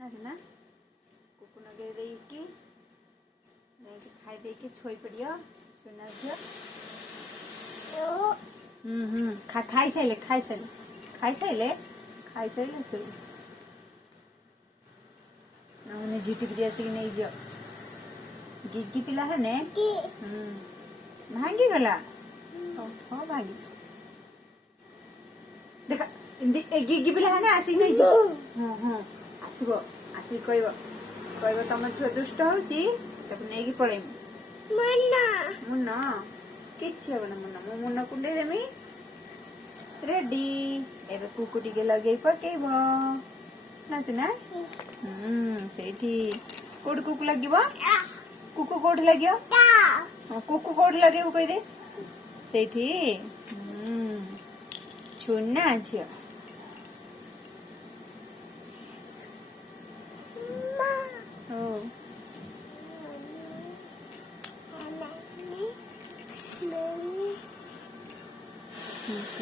ना कुकु नगे देकी खाई देकी छोई पड़ियो सुना झियो खाई साइले सोई मैंने झिटी पिटी आसिक नहीं जो गिग्गी पिला है ने भांगी गला हाँ भांगी देखा गिग्गी पिला है ना आसिक नहीं जो हाँ हाँ आसब आसिक कहब तुम छुआ दुष्ट होची ताको नहीं की पळेमी मुन्ना किछि हबना मुन्ना मो मुन्ना कुंडे देमी रेडी एबे कुकु टिके लगे पकेइबो ना सुना सेठी code Kuku लागिबो Kuku code लागियो Kuku code लागेबो कहि दे सेठी छुना छियो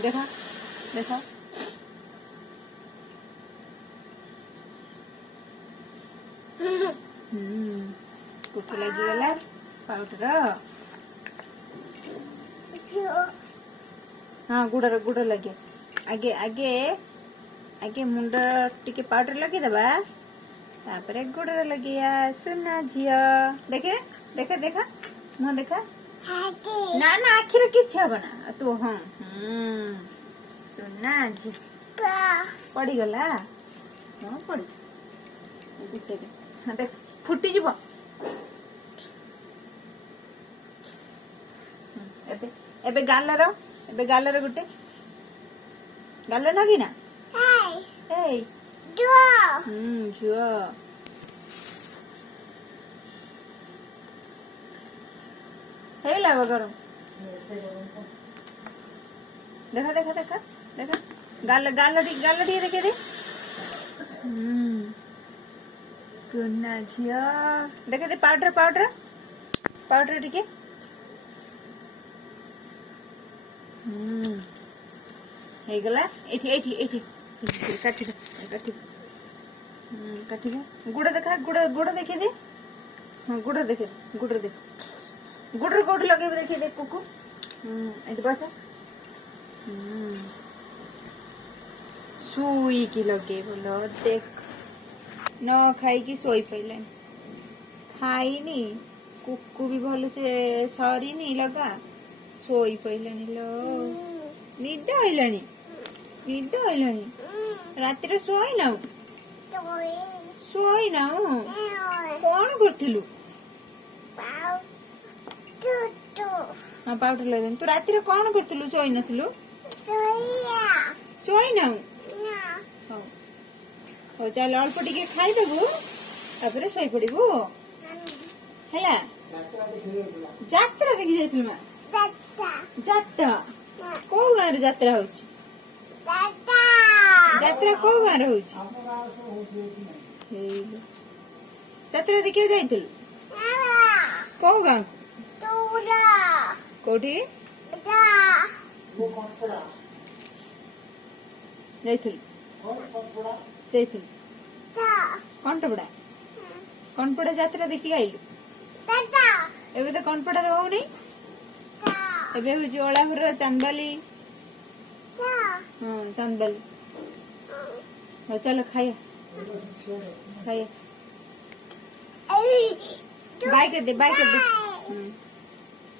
देखा देखा कुकु लगी गला पाउडर हाँ गुड़ लगे आगे आगे आगे मुंड टिके पाउडर लगे दबा तापरे गुड़ लगे सुना झियो देखे देखा देखा मुह देखा ना ना आखिर किछि हबना तू हाँ सुना झी पड़ी गला हाँ पड़ी गुटे हाँ देख फुटी जीव एबे गालर गुटे गाल नगी ना जुआ हेला गरम देखा देखा देखा देखा गाल टी देखे दे सुना झिया देखे दे पाउडर टिके हे गला एठी एठी एठी काटी गुड़ देखा गुड़ देखे दे हाँ गुड़ देखे गुड़ कोड लगे देखे दे कुकु एठी बस सुई की लगे बोलो देख न खाई की सोई पहले खाईनी कुकु भी भल से सरीनी लगा सोई पहले लो निद आइलानी राति रे सोई ना कौन करथिलु हाँ पाउडर लगे तू राति रे कौन करथिलु सोई नथिलु सोई ना हो चल अल्प टिके खाई देबु तापर सोई पड़िबु हैला जात्रा देखि जाइथिलु मा जात्रा को गाँव रे जात्रा होची जात्रा को गाँव रे होची जात्रा देखि जाइथिलु को गाँव कोठी जाइथिलु कौनपड़ा जात्रा देखि आइलु एबे तो कौनपड़ा रे हो नहीं एबे हो जोला भर चांदली हाँ चांदली हो चलो खाइए बाय कर दे